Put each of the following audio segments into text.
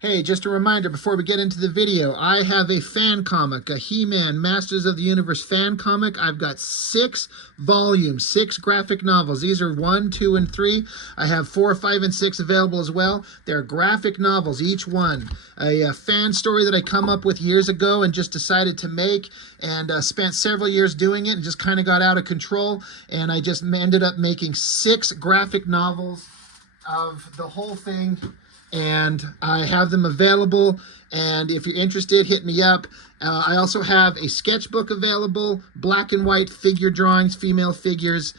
Hey, just a reminder before we get into the video, I have a fan comic, a He-Man Masters of the Universe fan comic. I've got 6 volumes, 6 graphic novels. These are 1, 2, and 3. I have 4, 5, and 6 available as well. They're graphic novels, each one. A fan story that I come up with years ago and just decided to make, and spent several years doing it and just kind of got out of control. And I just ended up making 6 graphic novels of the whole thing, and I have them available, and if you're interested, hit me up. I also have a sketchbook available, black and white figure drawings, female figures,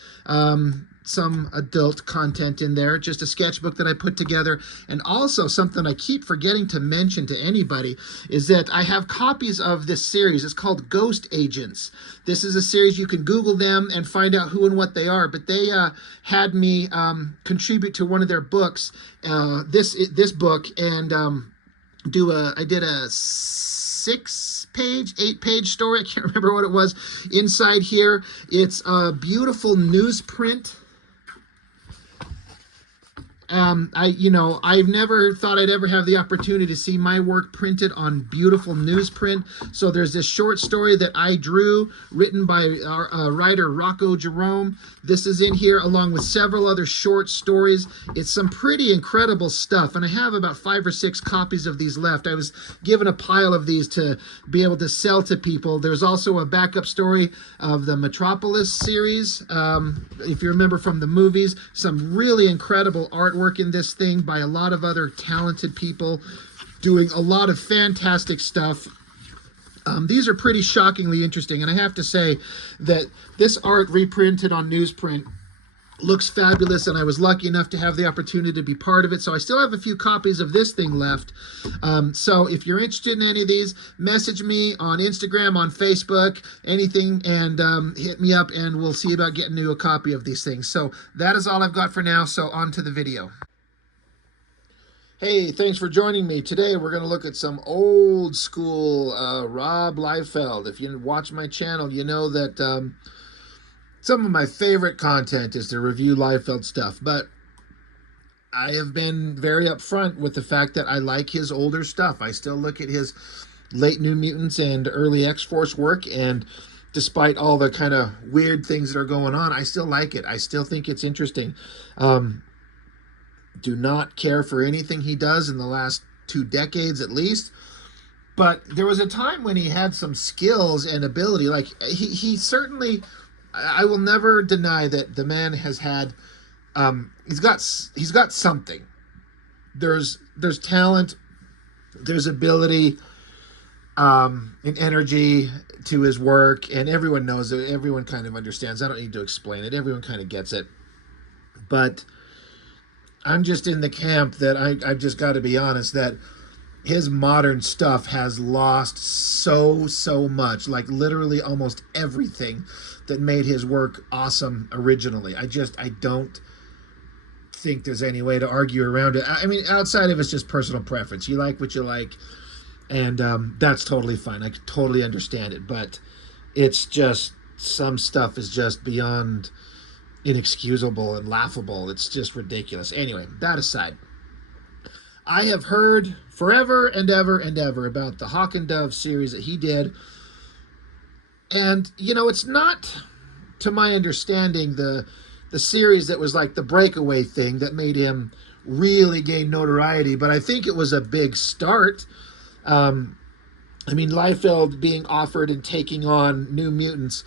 some adult content in there, just a sketchbook that I put together. And also something I keep forgetting to mention to anybody is that I have copies of this series. It's called Ghost Agents. This is a series, you can Google them and find out who and what they are, but they had me contribute to one of their books, this book, and I did a 6-page, 8-page story. I can't remember what it was. Inside here, it's a beautiful newsprint. I've never thought I'd ever have the opportunity to see my work printed on beautiful newsprint. So there's this short story that I drew, written by our writer Rocco Jerome. This is in here along with several other short stories. It's some pretty incredible stuff, and I have about 5 or 6 copies of these left. I was given a pile of these to be able to sell to people. There's also a backup story of the Metropolis series, if you remember from the movies. Some really incredible artwork in this thing by a lot of other talented people doing a lot of fantastic stuff. These are pretty shockingly interesting, and I have to say that this art reprinted on newsprint looks fabulous, and I was lucky enough to have the opportunity to be part of it. So I still have a few copies of this thing left. So if you're interested in any of these, message me on Instagram, on Facebook, anything, and hit me up, and we'll see about getting you a copy of these things. So that is all I've got for now, so on to the video. Hey, thanks for joining me. Today we're going to look at some old school Rob Liefeld. If you watch my channel, you know that some of my favorite content is to review Liefeld stuff, but I have been very upfront with the fact that I like his older stuff. I still look at his late New Mutants and early X-Force work, and despite all the kind of weird things that are going on, I still like it. I still think it's interesting. Do not care for anything he does in the last 2 decades at least, but there was a time when he had some skills and ability. Like he certainly, I will never deny that the man has had, he's got something. There's talent, there's ability, and energy to his work, and everyone knows it. Everyone kind of understands. I don't need to explain it. Everyone kind of gets it. But I'm just in the camp that I've just got to be honest that his modern stuff has lost so much, like literally almost everything that made his work awesome originally. I don't think there's any way to argue around it. I mean, outside of it's just personal preference. You like what you like, and that's totally fine. I totally understand it, but it's just, some stuff is just beyond inexcusable and laughable. It's just ridiculous. Anyway, that aside, I have heard forever and ever and ever about the Hawk and Dove series that he did, and it's not, to my understanding, the series that was like the breakaway thing that made him really gain notoriety, but I think it was a big start. I mean, Liefeld being offered and taking on New Mutants,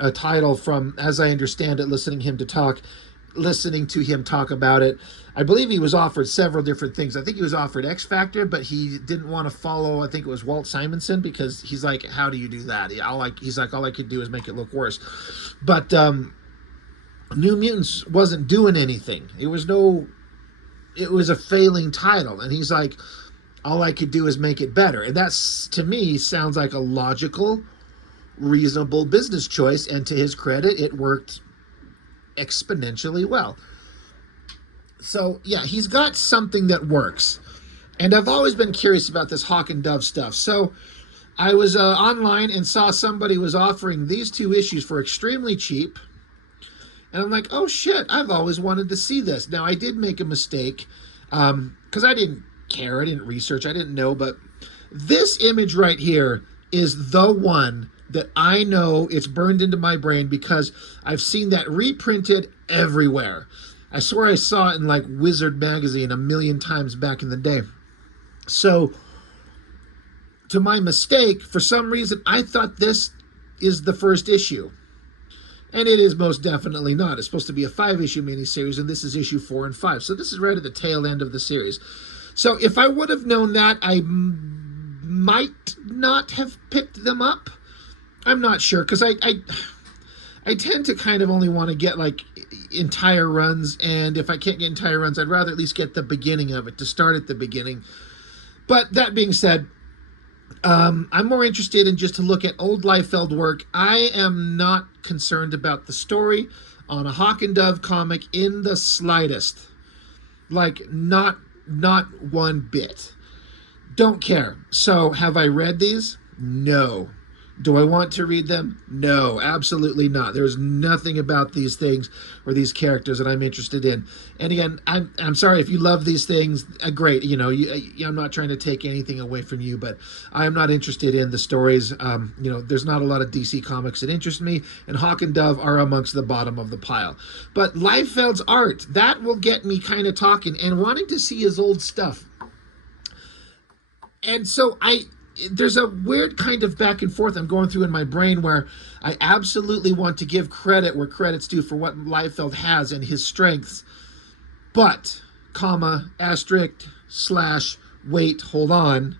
a title from, as I understand it, listening to him talk about it, I believe he was offered several different things. I think he was offered X Factor, but he didn't want to follow, I think it was Walt Simonson, because he's like, how do you do that? He's like, all I could do is make it look worse. But New Mutants wasn't doing anything. It was a failing title, and he's like, all I could do is make it better. And that's, to me, sounds like a logical, reasonable business choice, and to his credit, it worked exponentially well. So yeah, he's got something that works, and I've always been curious about this Hawk and Dove stuff. So I was online and saw somebody was offering these 2 issues for extremely cheap, and I'm like, oh shit, I've always wanted to see this. Now, I did make a mistake, because I didn't care. I didn't research. I didn't know. But this image right here is the one that I know, it's burned into my brain because I've seen that reprinted everywhere. I swear I saw it in like Wizard magazine a million times back in the day. So, to my mistake, for some reason, I thought this is the first issue. And it is most definitely not. It's supposed to be a 5-issue miniseries, and this is issue 4 and 5. So this is right at the tail end of the series. So if I would have known that, I might not have picked them up. I'm not sure, because I tend to kind of only want to get like entire runs, and if I can't get entire runs, I'd rather at least get the beginning of it, to start at the beginning. But that being said, I'm more interested in just to look at old Liefeld work. I am not concerned about the story on a Hawk and Dove comic in the slightest. Like, not one bit. Don't care. So, have I read these? No. Do I want to read them? No, absolutely not. There's nothing about these things or these characters that I'm interested in. And again, I'm sorry if you love these things. Great, I'm not trying to take anything away from you, but I'm not interested in the stories. There's not a lot of DC comics that interest me, and Hawk and Dove are amongst the bottom of the pile. But Liefeld's art, that will get me kind of talking and wanting to see his old stuff. And so there's a weird kind of back and forth I'm going through in my brain where I absolutely want to give credit where credit's due for what Liefeld has and his strengths. But, asterisk, / wait, hold on.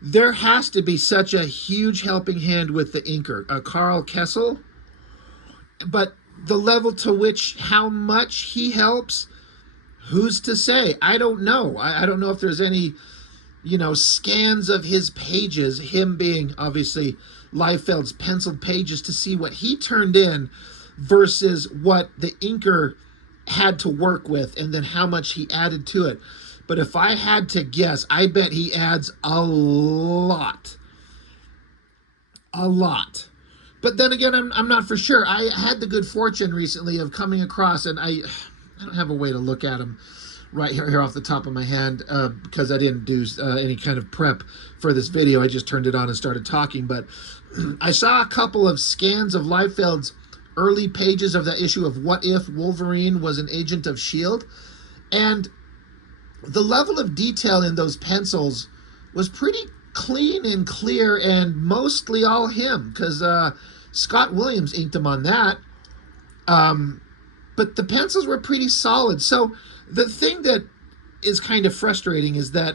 There has to be such a huge helping hand with the inker, Carl Kessel. But the level to which, how much he helps, who's to say? I don't know. I don't know if there's any scans of his pages, him being obviously Liefeld's penciled pages, to see what he turned in versus what the inker had to work with and then how much he added to it. But if I had to guess, I bet he adds a lot. A lot. But then again, I'm not for sure. I had the good fortune recently of coming across, and I don't have a way to look at him right here off the top of my hand, because I didn't do any kind of prep for this video. I just turned it on and started talking. But I saw a couple of scans of Liefeld's early pages of that issue of What If Wolverine Was an Agent of S.H.I.E.L.D. And the level of detail in those pencils was pretty clean and clear, and mostly all him, because Scott Williams inked them on that. But the pencils were pretty solid. So the thing that is kind of frustrating is that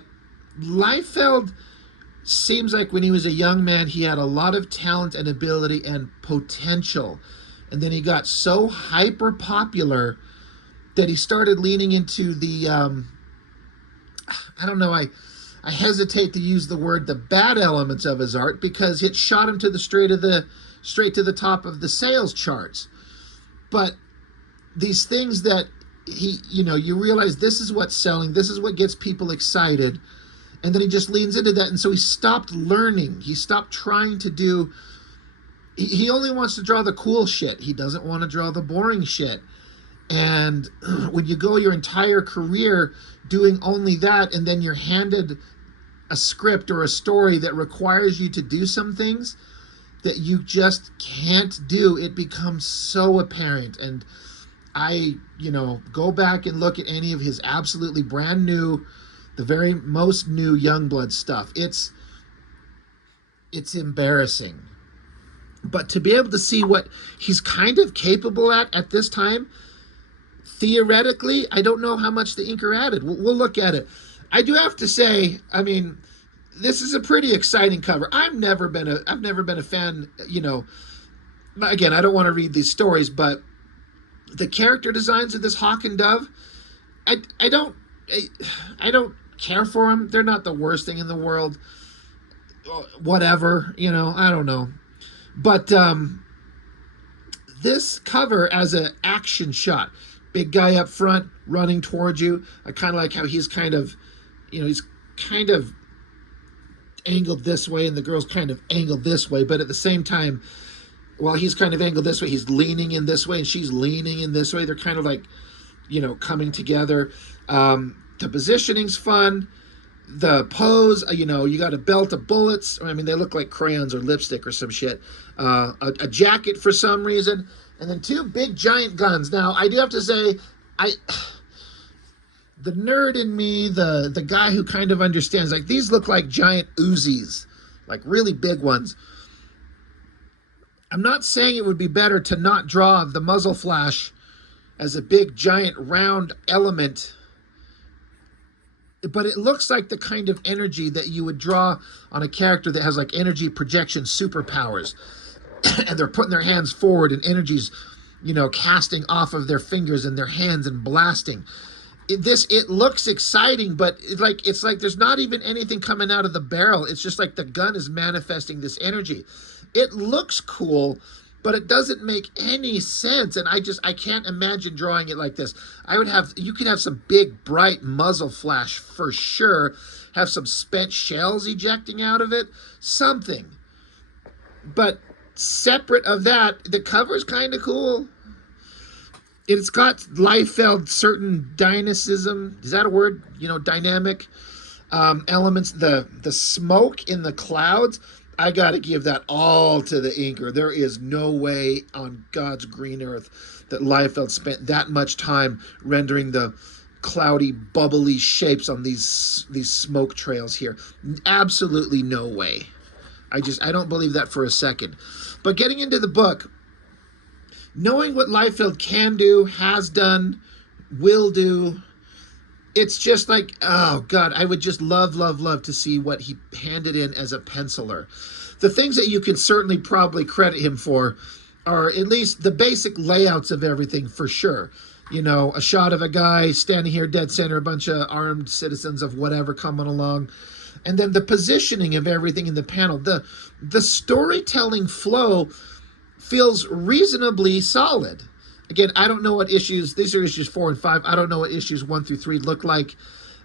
Liefeld seems like when he was a young man, he had a lot of talent and ability and potential. And then he got so hyper popular that he started leaning into the, I don't know, I hesitate to use the word the bad elements of his art, because it shot him to the straight to the top of the sales charts. But these things that you realize this is what's selling, this is what gets people excited, and then he just leans into that. And so he stopped learning. He stopped trying to do, he only wants to draw the cool shit. He doesn't want to draw the boring shit. And when you go your entire career doing only that, and then you're handed a script or a story that requires you to do some things that you just can't do, it becomes so apparent. And I, go back and look at any of his absolutely brand new, the very most new Youngblood stuff. It's embarrassing. But to be able to see what he's kind of capable at this time, theoretically, I don't know how much the inker added. We'll look at it. I do have to say, this is a pretty exciting cover. I've never been a fan, again, I don't want to read these stories, but the character designs of this Hawk and Dove, I don't care for them. They're not the worst thing in the world. Whatever, I don't know. But this cover as an action shot, big guy up front running towards you. I kind of like how he's kind of angled this way, and the girl's kind of angled this way, but at the same time, while he's kind of angled this way, he's leaning in this way, and she's leaning in this way. They're kind of like, coming together. The positioning's fun. The pose, you got a belt of bullets. I mean, they look like crayons or lipstick or some shit. A jacket for some reason, and then two big giant guns. Now, I do have to say, I the nerd in me, the guy who kind of understands, like these look like giant Uzis, like really big ones. I'm not saying it would be better to not draw the muzzle flash as a big giant round element, but it looks like the kind of energy that you would draw on a character that has like energy projection superpowers. And they're putting their hands forward and energy's, casting off of their fingers and their hands and blasting. It looks exciting, but it's like there's not even anything coming out of the barrel. It's just like the gun is manifesting this energy. It looks cool, but it doesn't make any sense. And I can't imagine drawing it like this. You could have some big bright muzzle flash for sure, have some spent shells ejecting out of it, something. But separate of that, the cover's kind of cool. It's got Liefeld certain dynamism. Is that a word? Dynamic elements. The smoke in the clouds. I got to give that all to the inker. There is no way on God's green earth that Liefeld spent that much time rendering the cloudy, bubbly shapes on these smoke trails here. Absolutely no way. I don't believe that for a second. But getting into the book, knowing what Liefeld can do, has done, will do, it's just like, oh God, I would just love to see what he handed in as a penciler. The things that you can certainly probably credit him for are at least the basic layouts of everything for sure. A shot of a guy standing here dead center, a bunch of armed citizens of whatever coming along. And then the positioning of everything in the panel. The storytelling flow feels reasonably solid. Again, I don't know what issues, these are issues 4 and 5. I don't know what issues 1 through 3 look like.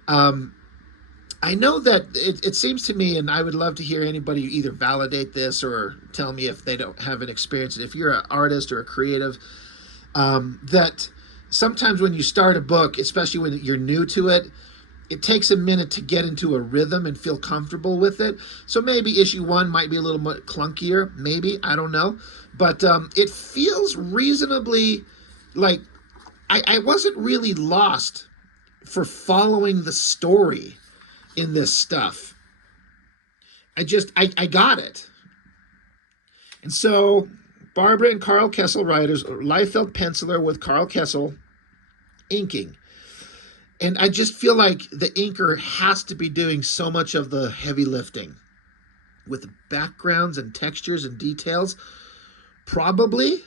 I know that it seems to me, and I would love to hear anybody either validate this or tell me if they don't have an experience. If you're an artist or a creative, that sometimes when you start a book, especially when you're new to it, it takes a minute to get into a rhythm and feel comfortable with it. So maybe issue 1 might be a little bit clunkier, maybe, I don't know. But it feels reasonably like I wasn't really lost for following the story in this stuff. I got it. And so Barbara and Carl Kessel writers, Liefeld penciler with Carl Kessel inking. And I just feel like the inker has to be doing so much of the heavy lifting with backgrounds and textures and details. Probably.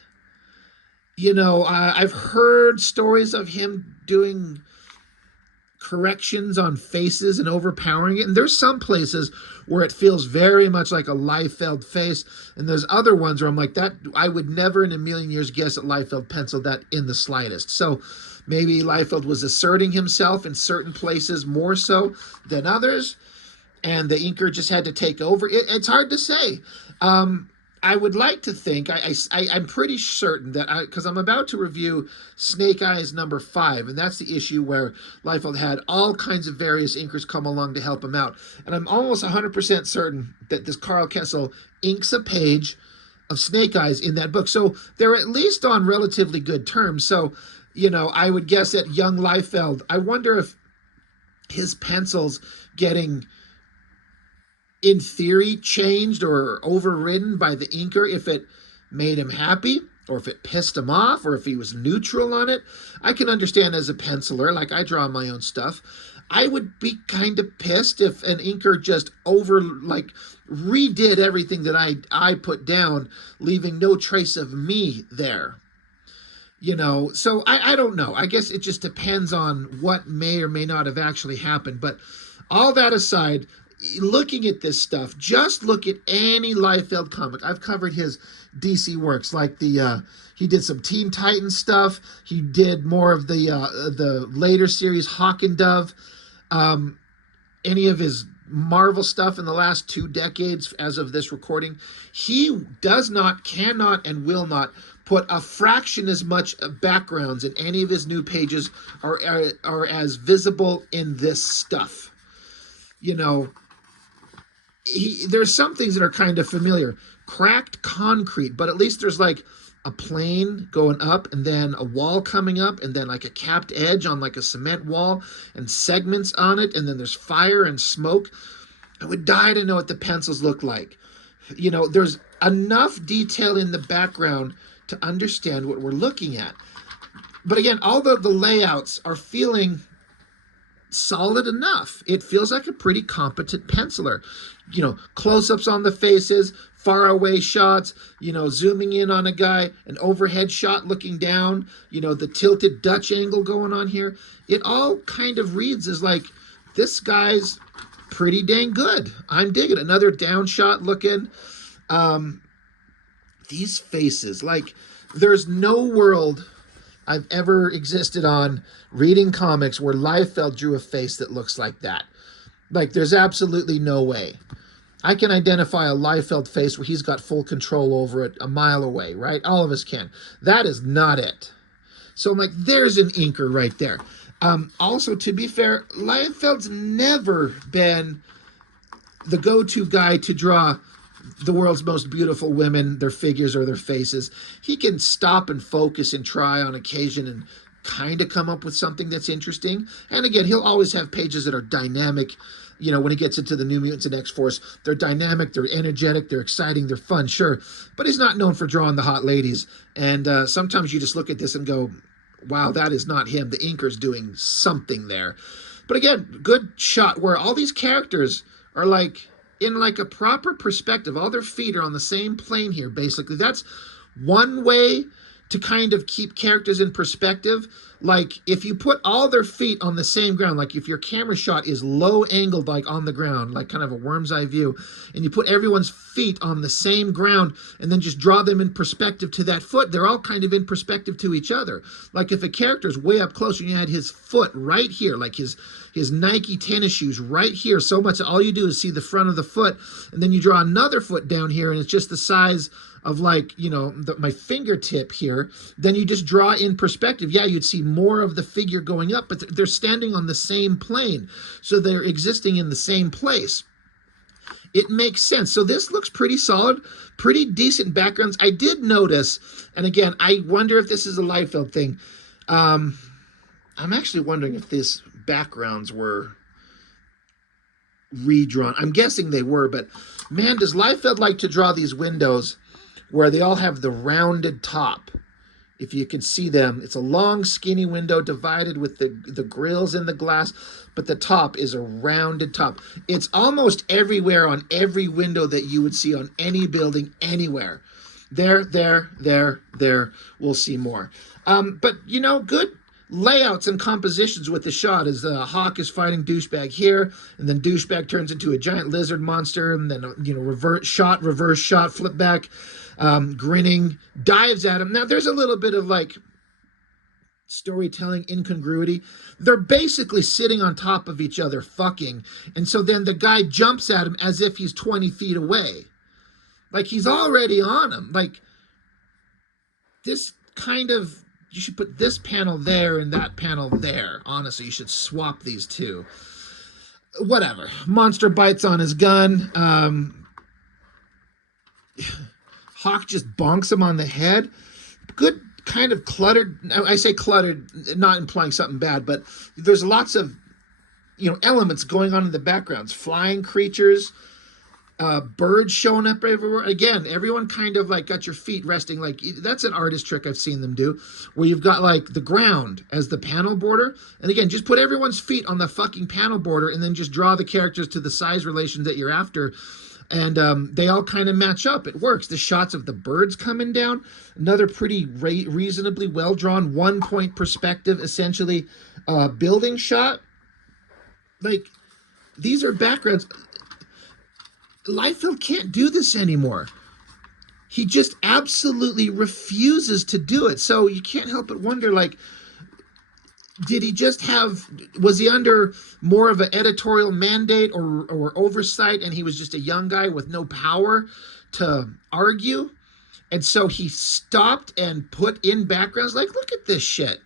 I've heard stories of him doing corrections on faces and overpowering it. And there's some places where it feels very much like a Liefeld face. And there's other ones where I'm like, that I would never in a million years guess that Liefeld penciled that in the slightest. So maybe Liefeld was asserting himself in certain places more so than others, and the inker just had to take over. It's hard to say. I would like to think, I'm pretty certain that, because I'm about to review Snake Eyes number 5, and that's the issue where Liefeld had all kinds of various inkers come along to help him out. And I'm almost 100% certain that this Carl Kessel inks a page of Snake Eyes in that book. So they're at least on relatively good terms. So, I would guess that young Liefeld, I wonder if his pencils getting, in theory, changed or overridden by the inker, if it made him happy or if it pissed him off or if he was neutral on it. I can understand as a penciler, like I draw my own stuff, I would be kind of pissed if an inker just redid everything that I put down, leaving no trace of me there. So I don't know. I guess it just depends on what may or may not have actually happened. But all that aside, looking at this stuff, just look at any Liefeld comic. I've covered his DC works, like he did some Teen Titans stuff. He did more of the later series, Hawk and Dove. Any of his Marvel stuff in the last 2 decades as of this recording. He does not, cannot, and will not put a fraction as much backgrounds in any of his new pages are as visible in this stuff. You know, there's some things that are kind of familiar. Cracked concrete, but at least there's like a plane going up and then a wall coming up and then like a capped edge on like a cement wall and segments on it, and then there's fire and smoke. I would die to know what the pencils look like. You know, there's enough detail in the background to understand what we're looking at. But again, all the layouts are feeling solid enough. It feels like a pretty competent penciler. You know, close-ups on the faces, far away shots, you know, zooming in on a guy, an overhead shot looking down, you know, the tilted Dutch angle going on here. It all kind of reads as like, this guy's pretty dang good. I'm digging it. Another down shot looking. These faces, like, there's no world I've ever existed on reading comics where Liefeld drew a face that looks like that. Like, there's absolutely no way. I can identify a Liefeld face where he's got full control over it a mile away, right? All of us can. That is not it. So I'm like, there's an inker right there. Also, to be fair, Liefeld's never been the go-to guy to draw the world's most beautiful women, their figures or their faces. He can stop and focus and try on occasion and kind of come up with something that's interesting. And again, he'll always have pages that are dynamic. You know, when he gets into the New Mutants and X-Force, they're dynamic, they're energetic, they're exciting, they're fun, sure. But he's not known for drawing the hot ladies. And sometimes you just look at this and go, wow, that is not him. The inker's doing something there. But again, good shot where all these characters are like in like a proper perspective. All their feet are on the same plane here, basically. That's one way to kind of keep characters in perspective. Like if you put all their feet on the same ground, like if your camera shot is low angled, like on the ground, like kind of a worm's eye view, and you put everyone's feet on the same ground and then just draw them in perspective to that foot, they're all kind of in perspective to each other. Like if a character's way up close and you had his foot right here, like his Nike tennis shoes right here, so much that all you do is see the front of the foot, and then you draw another foot down here and it's just the size of like, you know, my fingertip here, then you just draw in perspective. Yeah, you'd see more of the figure going up, but they're standing on the same plane. So they're existing in the same place. It makes sense. So this looks pretty solid, pretty decent backgrounds. I did notice, and again, I wonder if this is a Liefeld thing. I'm actually wondering if these backgrounds were redrawn. I'm guessing they were, but man, does Liefeld like to draw these windows where they all have the rounded top. If you can see them, it's a long, skinny window divided with the grills in the glass, but the top is a rounded top. It's almost everywhere on every window that you would see on any building anywhere. There. We'll see more. But, you know, good layouts and compositions with the shot as Hawk is fighting Douchebag here, and then Douchebag turns into a giant lizard monster, and then, you know, reverse shot, flip back. Grinning, dives at him. Now, there's a little bit of like storytelling incongruity. They're basically sitting on top of each other, fucking. And so then the guy jumps at him as if he's 20 feet away. Like he's already on him. Like this kind of, you should put this panel there and that panel there. Honestly, you should swap these two. Whatever. Monster bites on his gun. Hawk just bonks him on the head. Good kind of cluttered. I say cluttered, not implying something bad, but there's lots of, you know, elements going on in the backgrounds. Flying creatures, birds showing up everywhere. Again, everyone kind of like got your feet resting. Like that's an artist trick I've seen them do, where you've got like the ground as the panel border. And again, just put everyone's feet on the fucking panel border and then just draw the characters to the size relations that you're after. And they all kind of match up. It works. The shots of the birds coming down, another pretty reasonably well-drawn one-point perspective, essentially building shot. Like, these are backgrounds. Liefeld can't do this anymore. He just absolutely refuses to do it. So you can't help but wonder, like, did he just was he under more of an editorial mandate or oversight, and he was just a young guy with no power to argue? And so he stopped and put in backgrounds like, look at this shit.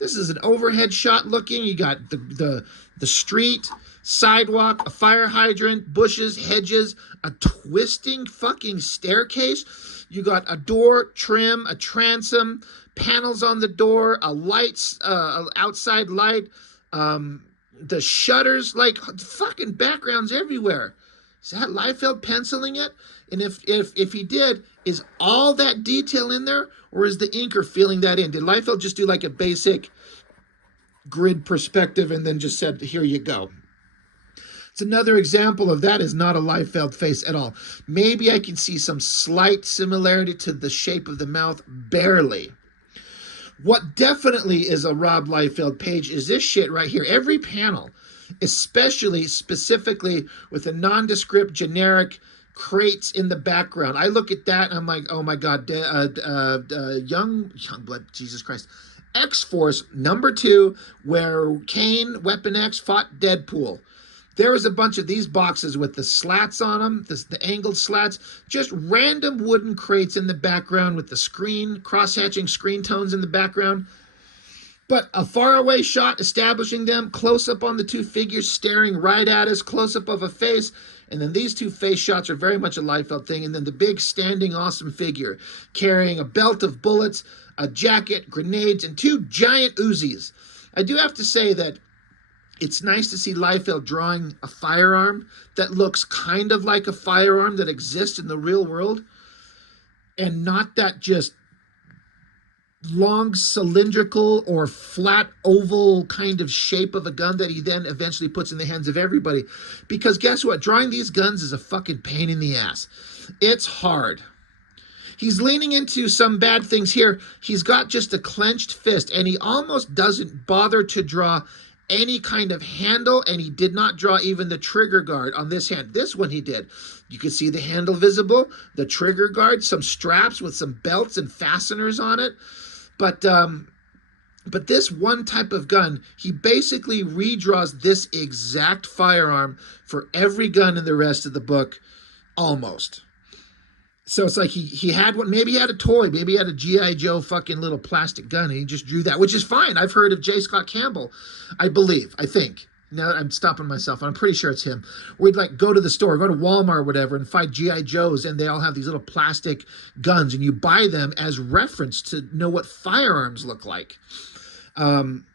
This is an overhead shot looking. You got the street, sidewalk, a fire hydrant, bushes, hedges, a twisting fucking staircase. You got a door, trim, a transom, panels on the door, a lights, outside light, the shutters, like fucking backgrounds everywhere. Is that Liefeld penciling it? And if he did, is all that detail in there, or is the inker filling that in? Did Liefeld just do like a basic grid perspective and then just said, here you go? It's another example of that is not a Liefeld face at all. Maybe I can see some slight similarity to the shape of the mouth, barely. What definitely is a Rob Liefeld page is this shit right here. Every panel, especially specifically with the nondescript generic crates in the background. I look at that and I'm like, oh my God, young blood, Jesus Christ. X-Force #2, where Kane, Weapon X fought Deadpool. There was a bunch of these boxes with the slats on them, the angled slats, just random wooden crates in the background with the screen, cross-hatching screen tones in the background. But a faraway shot establishing them, close-up on the two figures staring right at us, close-up of a face, and then these two face shots are very much a Liefeld thing, and then the big standing awesome figure carrying a belt of bullets, a jacket, grenades, and two giant Uzis. I do have to say that it's nice to see Liefeld drawing a firearm that looks kind of like a firearm that exists in the real world, and not that just long cylindrical or flat oval kind of shape of a gun that he then eventually puts in the hands of everybody. Because guess what? Drawing these guns is a fucking pain in the ass. It's hard. He's leaning into some bad things here. He's got just a clenched fist, and he almost doesn't bother to draw any kind of handle, and he did not draw even the trigger guard on this hand. This one he did. You can see the handle visible, the trigger guard, some straps with some belts and fasteners on it. But this one type of gun, he basically redraws this exact firearm for every gun in the rest of the book, almost. So it's like he had one, maybe he had a toy, maybe he had a G.I. Joe fucking little plastic gun, and he just drew that, which is fine. I've heard of J. Scott Campbell, I think. Now I'm stopping myself. I'm pretty sure it's him. We'd like go to the store, go to Walmart or whatever, and find G.I. Joes, and they all have these little plastic guns, and you buy them as reference to know what firearms look like.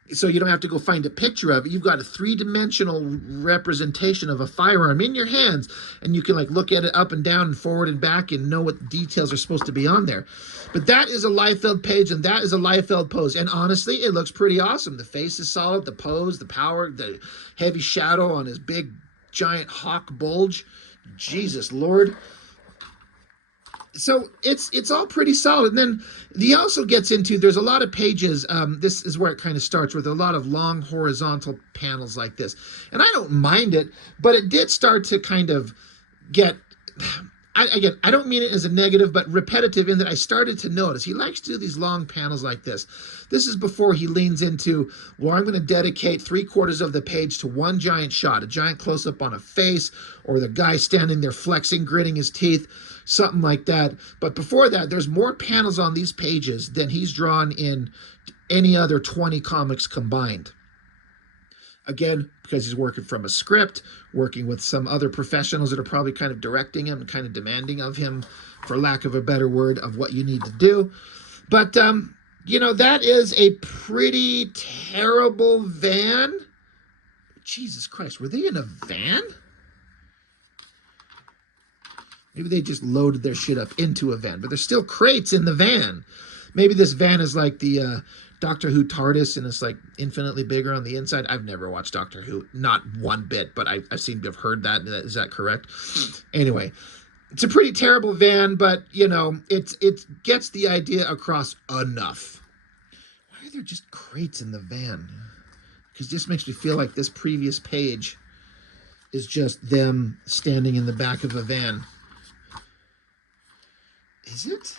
So you don't have to go find a picture of it. You've got a three-dimensional representation of a firearm in your hands, and you can like look at it up and down and forward and back and know what details are supposed to be on there. But that is a Liefeld page, and that is a Liefeld pose. And honestly, it looks pretty awesome. The face is solid, the pose, the power, the heavy shadow on his big, giant hawk bulge. Jesus Lord. So it's all pretty solid. And then he also gets into, there's a lot of pages, this is where it kind of starts, with a lot of long horizontal panels like this. And I don't mind it, but it did start to kind of get, again, I don't mean it as a negative, but repetitive, in that I started to notice he likes to do these long panels like this. This is before he leans into, well, I'm going to dedicate 3/4 of the page to one giant shot, a giant close-up on a face, or the guy standing there flexing, gritting his teeth, something like that. But before that, there's more panels on these pages than he's drawn in any other 20 comics combined. Again, because he's working from a script, working with some other professionals that are probably kind of directing him and kind of demanding of him, for lack of a better word, of what you need to do. But, you know, that is a pretty terrible van. Jesus Christ, were they in a van? Maybe they just loaded their shit up into a van, but there's still crates in the van. Maybe this van is like the Doctor Who TARDIS, and it's like infinitely bigger on the inside. I've never watched Doctor Who, not one bit, but I seem to have heard that. Is that correct? Anyway, it's a pretty terrible van, but, you know, it gets the idea across enough. Why are there just crates in the van? Because it just makes me feel like this previous page is just them standing in the back of a van. Is it?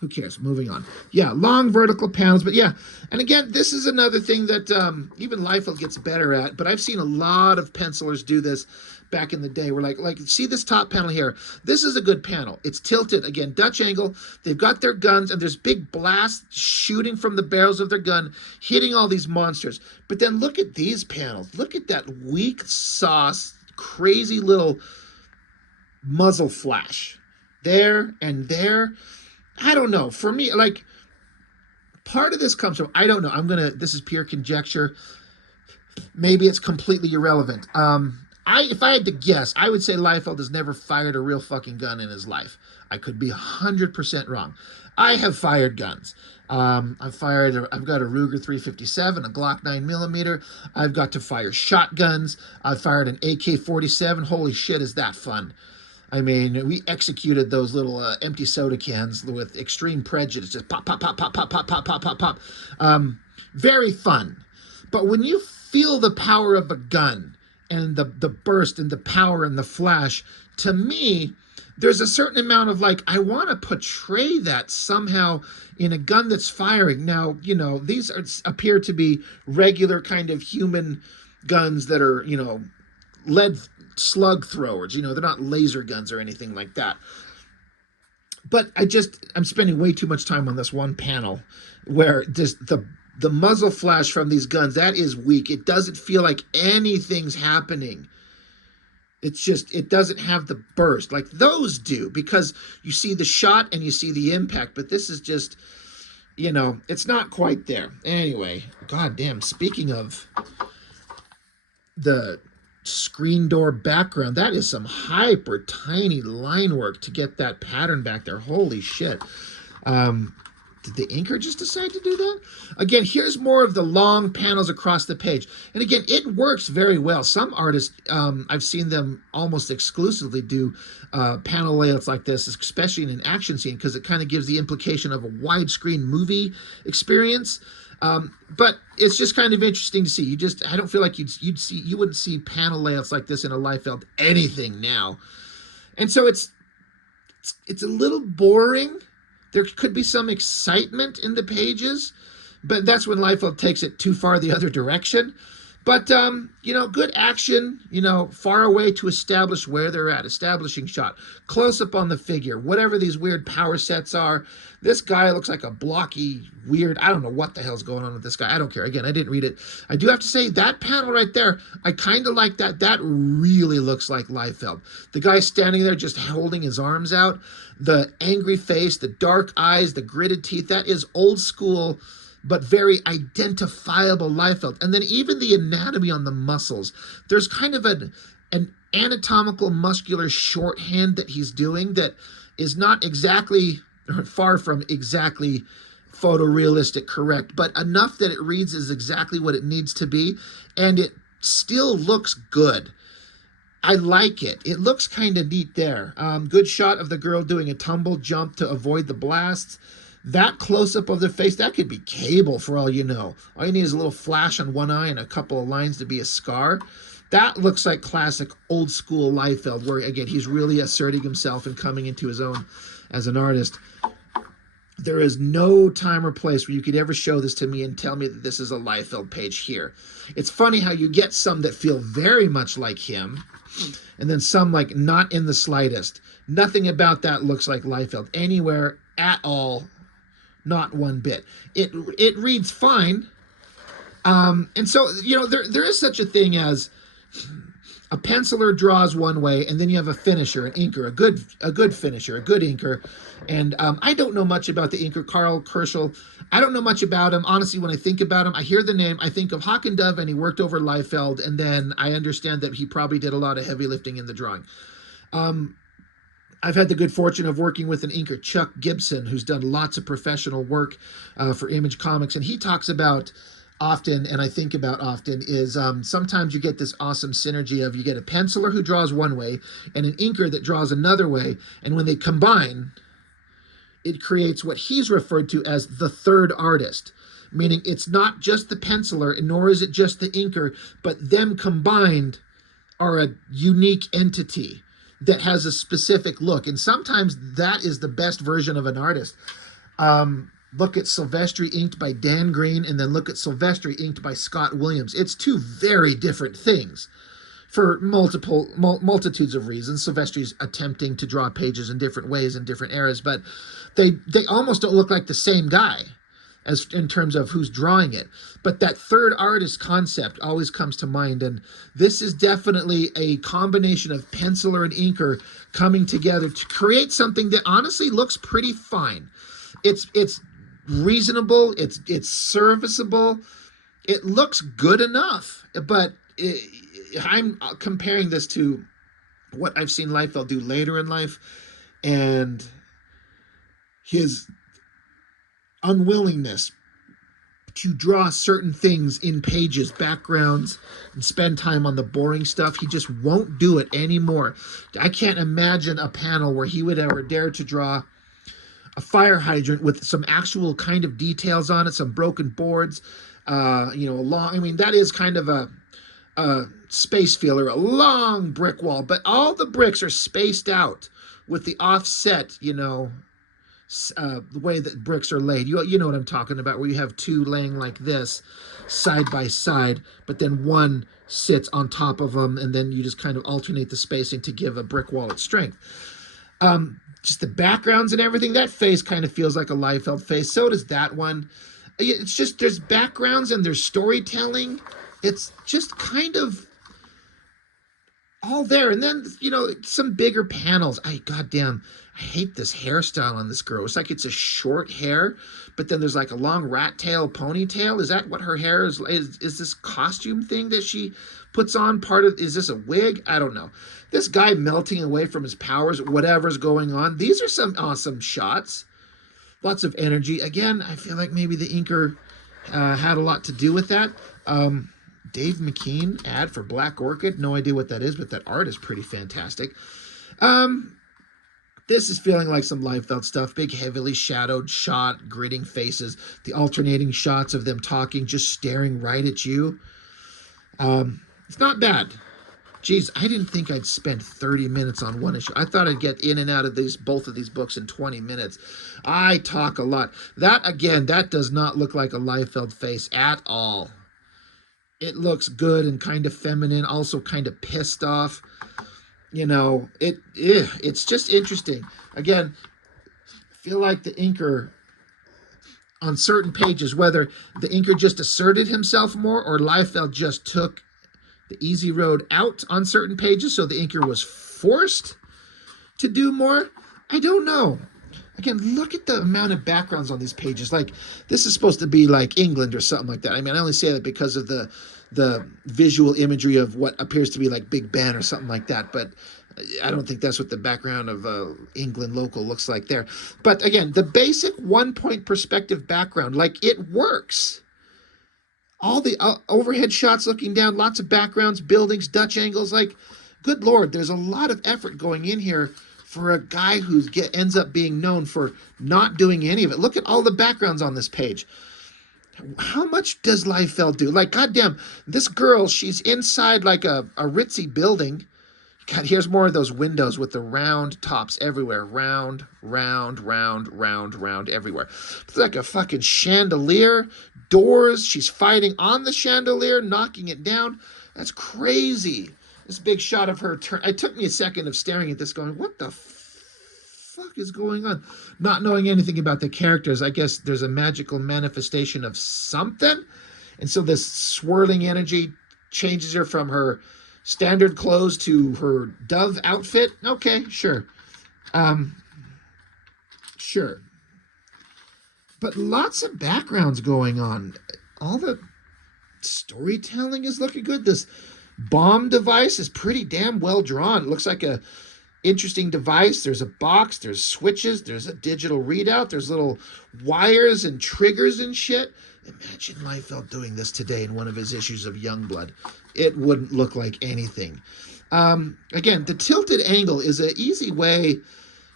Who cares? Moving on. Yeah, long vertical panels, but yeah. And again, this is another thing that even Liefeld gets better at, but I've seen a lot of pencilers do this back in the day. We're like, see this top panel here? This is a good panel. It's tilted, again, Dutch angle. They've got their guns, and there's big blasts shooting from the barrels of their gun, hitting all these monsters. But then look at these panels. Look at that weak sauce, crazy little muzzle flash. There and there. I don't know. For me, like, part of this comes from, I don't know. This is pure conjecture. Maybe it's completely irrelevant. If I had to guess, I would say Liefeld has never fired a real fucking gun in his life. I could be 100% wrong. I have fired guns. I've got a Ruger 357, a Glock 9mm. I've got to fire shotguns. I've fired an AK-47. Holy shit, is that fun. I mean, we executed those little empty soda cans with extreme prejudice. Just pop, pop, pop, pop, pop, pop, pop, pop, pop, pop. Very fun. But when you feel the power of a gun and the burst and the power and the flash, to me, there's a certain amount of like, I want to portray that somehow in a gun that's firing. Now, you know, these appear to be regular kind of human guns that are, you know, lead slug throwers. You know, they're not laser guns or anything like that. But I'm spending way too much time on this one panel where just the muzzle flash from these guns, that is weak. It doesn't feel like anything's happening. It's just, it doesn't have the burst like those do, because you see the shot and you see the impact, but this is just, you know, it's not quite there. Anyway, goddamn, speaking of the screen door background, that is some hyper tiny line work to get that pattern back there. Holy shit. Did the inker just decide to do that? Again, here's more of the long panels across the page. And again, it works very well. Some artists, I've seen them almost exclusively do panel layouts like this, especially in an action scene, because it kind of gives the implication of a widescreen movie experience. But it's just kind of interesting to see. I don't feel like you wouldn't see panel layouts like this in a Liefeld anything now. And so it's a little boring. There could be some excitement in the pages, but that's when Liefeld takes it too far the other direction. But, you know, good action, you know, far away to establish where they're at, establishing shot, close up on the figure, whatever these weird power sets are. This guy looks like a blocky, weird, I don't know what the hell's going on with this guy. I don't care. Again, I didn't read it. I do have to say that panel right there, I kind of like that. That really looks like Liefeld. The guy standing there just holding his arms out, the angry face, the dark eyes, the gritted teeth, that is old school, but very identifiable Liefeld. And then even the anatomy on the muscles. There's kind of an anatomical muscular shorthand that he's doing that is not exactly, or far from exactly photorealistic correct, but enough that it reads as exactly what it needs to be, and it still looks good. I like it. It looks kind of neat there. Good shot of the girl doing a tumble jump to avoid the blasts. That close-up of the face, that could be Cable for all you know. All you need is a little flash on one eye and a couple of lines to be a scar. That looks like classic old-school Liefeld, where, again, he's really asserting himself and coming into his own as an artist. There is no time or place where you could ever show this to me and tell me that this is a Liefeld page here. It's funny how you get some that feel very much like him, and then some like not in the slightest. Nothing about that looks like Liefeld anywhere at all. Not one bit. It reads fine. And so, you know, there is such a thing as a penciler draws one way, and then you have a finisher, an inker, a good finisher, a good inker. And I don't know much about the inker, Carl Kerschel. I don't know much about him. Honestly, when I think about him, I hear the name, I think of Hawk and Dove, and he worked over Liefeld, and then I understand that he probably did a lot of heavy lifting in the drawing. I've had the good fortune of working with an inker, Chuck Gibson, who's done lots of professional work for Image Comics, and he talks about often, and I think about often, is sometimes you get this awesome synergy of you get a penciler who draws one way and an inker that draws another way, and when they combine, it creates what he's referred to as the third artist, meaning it's not just the penciler, nor is it just the inker, but them combined are a unique entity that has a specific look, and sometimes that is the best version of an artist. Look at Silvestri inked by Dan Green, and then look at Silvestri inked by Scott Williams. It's two very different things for multitudes of reasons. Silvestri's attempting to draw pages in different ways in different eras, but they almost don't look like the same guy as in terms of who's drawing it. But that third artist concept always comes to mind, and this is definitely a combination of penciler and inker coming together to create something that honestly looks pretty fine. It's reasonable, it's serviceable, it looks good enough, but I'm comparing this to what I've seen Liefeld do later in life, and his unwillingness to draw certain things in pages, backgrounds, and spend time on the boring stuff. He just won't do it anymore. I can't imagine a panel where he would ever dare to draw a fire hydrant with some actual kind of details on it, some broken boards, I mean, that is kind of a space filler, a long brick wall, but all the bricks are spaced out with the offset, the way that bricks are laid. You know what I'm talking about, where you have two laying like this side by side, but then one sits on top of them, and then you just kind of alternate the spacing to give a brick wall its strength. Just the backgrounds and everything, that face kind of feels like a Liefeld face. So does that one. It's just, there's backgrounds and there's storytelling. It's just kind of all there. And then, some bigger panels. I hate this hairstyle on this girl. It's like it's a short hair, but then there's like a long rat tail ponytail. Is that what her hair is? Is this costume thing that she puts on is this a wig? I don't know. This guy melting away from his powers, whatever's going on. These are some awesome shots. Lots of energy. Again, I feel like maybe the inker had a lot to do with that. Dave McKean ad for Black Orchid. No idea what that is, but that art is pretty fantastic. This is feeling like some Liefeld stuff. Big, heavily shadowed shot, gritting faces. The alternating shots of them talking, just staring right at you. It's not bad. Geez, I didn't think I'd spend 30 minutes on one issue. I thought I'd get in and out of both of these books in 20 minutes. I talk a lot. That does not look like a Liefeld face at all. It looks good and kind of feminine, also kind of pissed off. It's just interesting. Again, I feel like the inker on certain pages, whether the inker just asserted himself more or Liefeld just took the easy road out on certain pages, so the inker was forced to do more. I don't know. Again, look at the amount of backgrounds on these pages. Like, this is supposed to be like England or something like that. I mean, I only say that because of the visual imagery of what appears to be like Big Ben or something like that, but I don't think that's what the background of England local looks like there. But again, the basic one-point perspective background, like, it works. All the overhead shots looking down, lots of backgrounds, buildings, Dutch angles. Like, good Lord, there's a lot of effort going in here for a guy who ends up being known for not doing any of it. Look at all the backgrounds on this page. How much does Liefeld do? Like, goddamn, this girl, she's inside like a ritzy building. God, here's more of those windows with the round tops everywhere. Round, round, round, round, round everywhere. It's like a fucking chandelier. Doors. She's fighting on the chandelier, knocking it down. That's crazy. This big shot of her turn. It took me a second of staring at this going, what the fuck is going on? Not knowing anything about the characters, I guess there's a magical manifestation of something. And so this swirling energy changes her from her standard clothes to her dove outfit. Okay, sure. Sure. But lots of backgrounds going on. All the storytelling is looking good. This bomb device is pretty damn well drawn. It looks like a interesting device. There's a box, there's switches, there's a digital readout, there's little wires and triggers and shit. Imagine Liefeld doing this today in one of his issues of Youngblood. It wouldn't look like anything. Again, the tilted angle is an easy way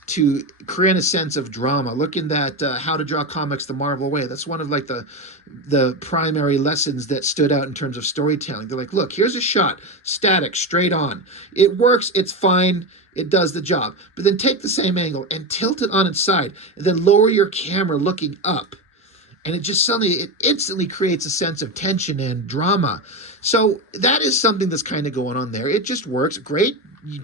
to create a sense of drama. Look in that How to Draw Comics the Marvel Way. That's one of like the primary lessons that stood out in terms of storytelling. They're like, look, here's a shot, static, straight on. It works, it's fine. It does the job. But then take the same angle and tilt it on its side, and then lower your camera looking up. And it just suddenly, it instantly creates a sense of tension and drama. So that is something that's kind of going on there. It just works. Great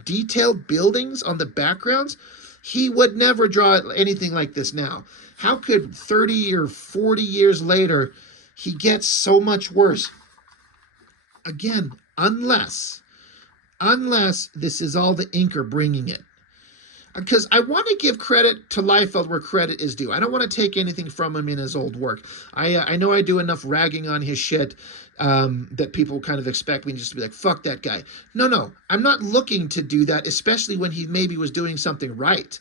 detailed buildings on the backgrounds. He would never draw anything like this now. How could 30 or 40 years later he gets so much worse? Again, unless this is all the inker bringing it. Because I want to give credit to Liefeld where credit is due. I don't want to take anything from him in his old work. I know I do enough ragging on his shit that people kind of expect me just to be like, fuck that guy. No, I'm not looking to do that, especially when he maybe was doing something right.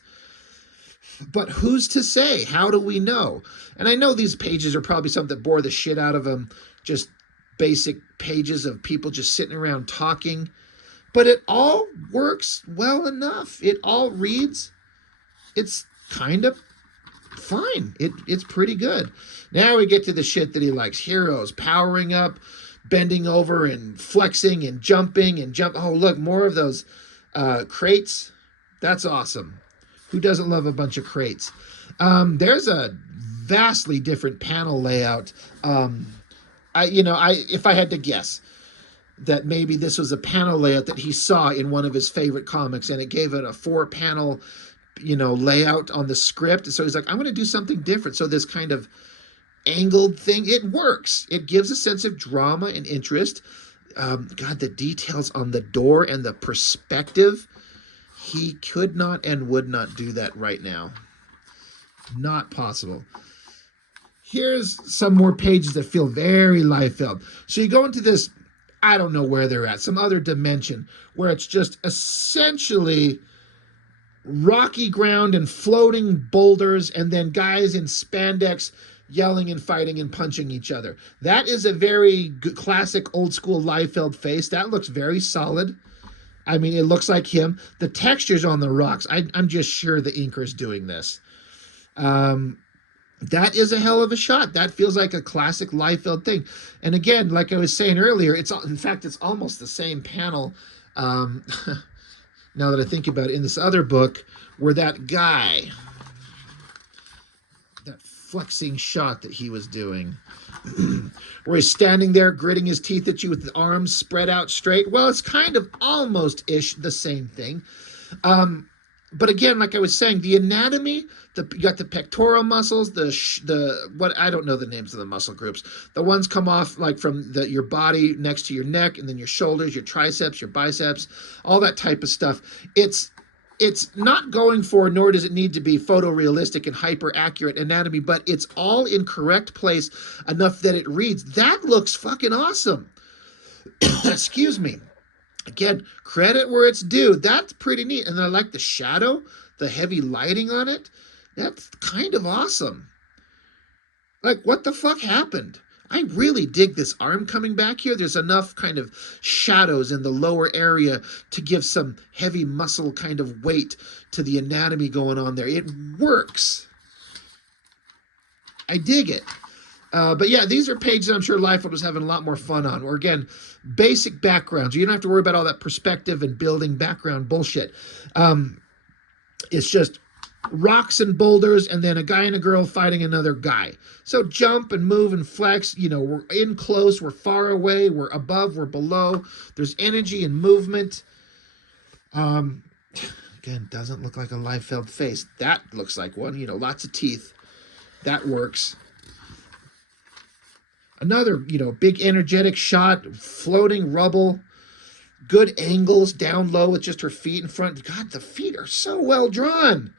But who's to say? How do we know? And I know these pages are probably something that bore the shit out of him, just basic pages of people just sitting around talking. But it all works well enough. It all reads. It's kind of fine. It's pretty good. Now we get to the shit that he likes. Heroes powering up, bending over and flexing and jumping and jump. Oh, look, more of those crates. That's awesome. Who doesn't love a bunch of crates? There's a vastly different panel layout. If I had to guess, that maybe this was a panel layout that he saw in one of his favorite comics, and it gave it a 4-panel, layout on the script. So he's like, I'm going to do something different. So this kind of angled thing, it works. It gives a sense of drama and interest. God, the details on the door and the perspective. He could not and would not do that right now. Not possible. Here's some more pages that feel very Liefeld. So you go into this, I don't know where they're at, some other dimension where it's just essentially rocky ground and floating boulders and then guys in spandex yelling and fighting and punching each other. That is a very good, classic old school Liefeld face. That looks very solid. I mean, it looks like him. The textures on the rocks, I'm just sure the inker's doing this. That is a hell of a shot. That feels like a classic Liefeld thing. And again, like I was saying earlier, it's almost the same panel, now that I think about it, in this other book, where that guy, that flexing shot that he was doing, where he's standing there gritting his teeth at you with the arms spread out straight. Well, it's kind of almost-ish the same thing. But again, like I was saying, the anatomy, you got the pectoral muscles, what I don't know the names of the muscle groups. The ones come off like from your body next to your neck, and then your shoulders, your triceps, your biceps, all that type of stuff. It's not going for, nor does it need to be, photorealistic and hyper accurate anatomy, but it's all in correct place enough that it reads. That looks fucking awesome. Excuse me. Again, credit where it's due. That's pretty neat. And then I like the shadow, the heavy lighting on it. That's kind of awesome. Like, what the fuck happened? I really dig this arm coming back here. There's enough kind of shadows in the lower area to give some heavy muscle kind of weight to the anatomy going on there. It works. I dig it. But yeah, these are pages I'm sure Liefeld was having a lot more fun on. Or again, basic backgrounds. You don't have to worry about all that perspective and building background bullshit. It's just rocks and boulders, and then a guy and a girl fighting another guy. So jump and move and flex. We're in close, we're far away, we're above, we're below. There's energy and movement. Again, doesn't look like a Liefeld face. That looks like one. Lots of teeth. That works. Another, big energetic shot, floating rubble, good angles down low with just her feet in front. God, the feet are so well drawn.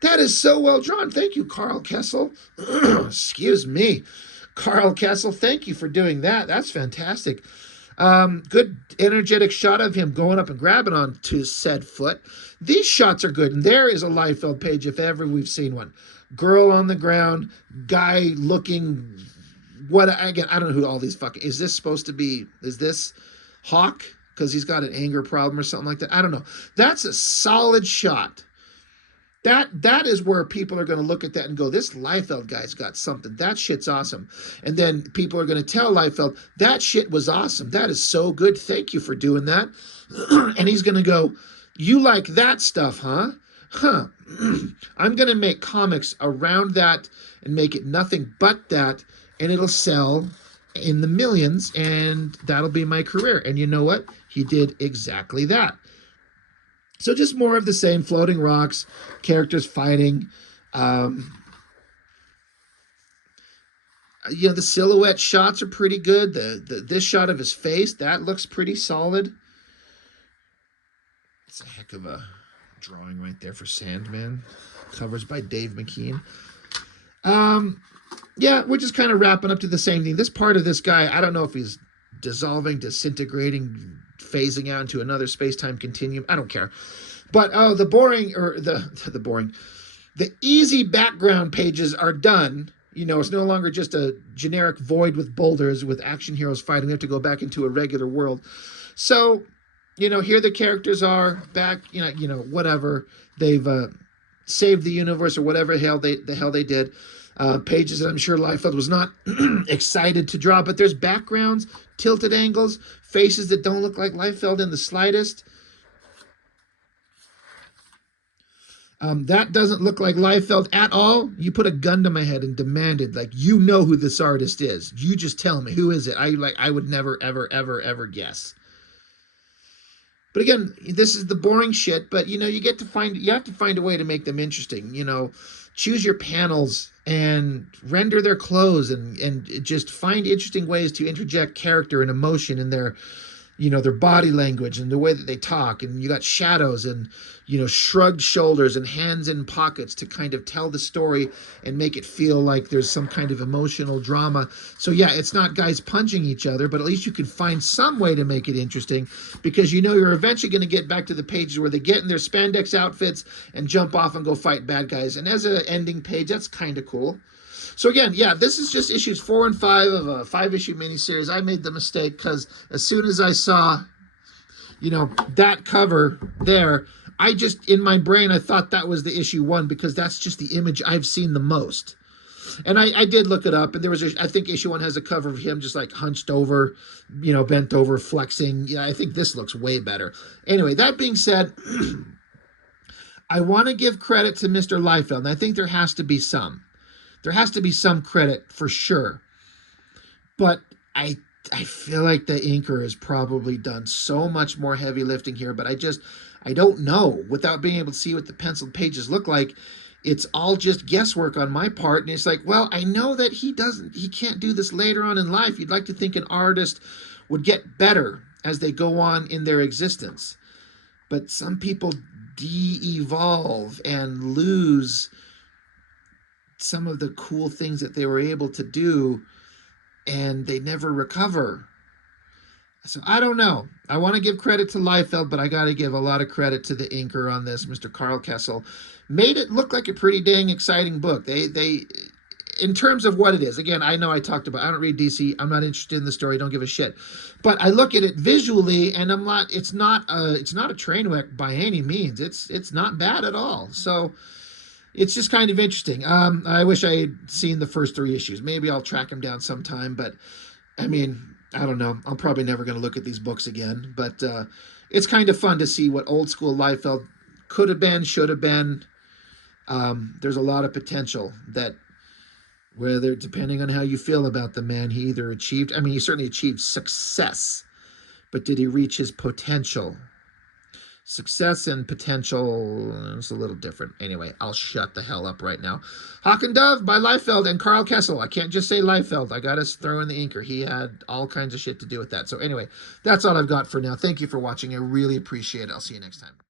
That is so well drawn. Thank you, Carl Kessel. Excuse me. Carl Kessel, thank you for doing that. That's fantastic. Good energetic shot of him going up and grabbing onto said foot. These shots are good. And there is a Liefeld page if ever we've seen one. Girl on the ground, guy looking... Again, I don't know who all these fucking... Is this supposed to be... Is this Hawk? Because he's got an anger problem or something like that. I don't know. That's a solid shot. That is where people are going to look at that and go, this Liefeld guy's got something. That shit's awesome. And then people are going to tell Liefeld, that shit was awesome. That is so good. Thank you for doing that. And he's going to go, You like that stuff, huh? Huh. I'm going to make comics around that and make it nothing but that, and it'll sell in the millions, and that'll be my career. And you know what? He did exactly that. So just more of the same, floating rocks, characters fighting. Um, the silhouette shots are pretty good. This shot of his face, that looks pretty solid. It's a heck of a drawing right there for Sandman. Covers by Dave McKean. Yeah, we're just kind of wrapping up to the same thing. This part of this guy, I don't know if he's dissolving, disintegrating, phasing out into another space-time continuum. I don't care. But the boring, or the boring, the easy background pages are done. It's no longer just a generic void with boulders with action heroes fighting. We have to go back into a regular world. So, here the characters are back, whatever. They've saved the universe or whatever the hell they did. Pages that I'm sure Liefeld was not excited to draw, but there's backgrounds, tilted angles, faces that don't look like Liefeld in the slightest. That doesn't look like Liefeld at all. You put a gun to my head and demanded, like, who this artist is. You just tell me, who is it? I would never, ever, ever, ever guess. But again, this is the boring shit, but you have to find a way to make them interesting. Choose your panels and render their clothes and just find interesting ways to interject character and emotion in their body language and the way that they talk. And you got shadows and, shrugged shoulders and hands in pockets to kind of tell the story and make it feel like there's some kind of emotional drama. So yeah, it's not guys punching each other, but at least you can find some way to make it interesting, because you're eventually going to get back to the pages where they get in their spandex outfits and jump off and go fight bad guys. And as an ending page, that's kind of cool. So again, yeah, this is just issues 4 and 5 of a 5-issue miniseries. I made the mistake because as soon as I saw, that cover there, I just, in my brain, I thought that was the issue 1 because that's just the image I've seen the most. And I did look it up, and I think issue 1 has a cover of him just like hunched over, bent over, flexing. Yeah, I think this looks way better. Anyway, that being said, I want to give credit to Mr. Liefeld, and I think there has to be some. There has to be some credit for sure. But I feel like the inker has probably done so much more heavy lifting here, but I don't know. Without being able to see what the penciled pages look like, it's all just guesswork on my part. And it's like, well, I know that he can't do this later on in life. You'd like to think an artist would get better as they go on in their existence. But some people de-evolve and lose some of the cool things that they were able to do, and they never recover. So I don't know. I want to give credit to Liefeld, but I got to give a lot of credit to the inker on this, Mr. Carl Kessel. Made it look like a pretty dang exciting book. They in terms of what it is. Again, I know I don't read DC. I'm not interested in the story. Don't give a shit. But I look at it visually, and it's not a train wreck by any means. It's not bad at all. So it's just kind of interesting. I wish I had seen the first 3 issues. Maybe I'll track them down sometime, but I mean, I don't know. I'm probably never going to look at these books again, but it's kind of fun to see what old school Liefeld could have been, should have been. There's a lot of potential that, whether, depending on how you feel about the man, he certainly achieved success, but did he reach his potential? Success and potential is a little different. Anyway, I'll shut the hell up right now. Hawk and Dove by Liefeld and Carl Kessel. I can't just say Liefeld. I got to throw in the inker. He had all kinds of shit to do with that. So anyway, that's all I've got for now. Thank you for watching. I really appreciate it. I'll see you next time.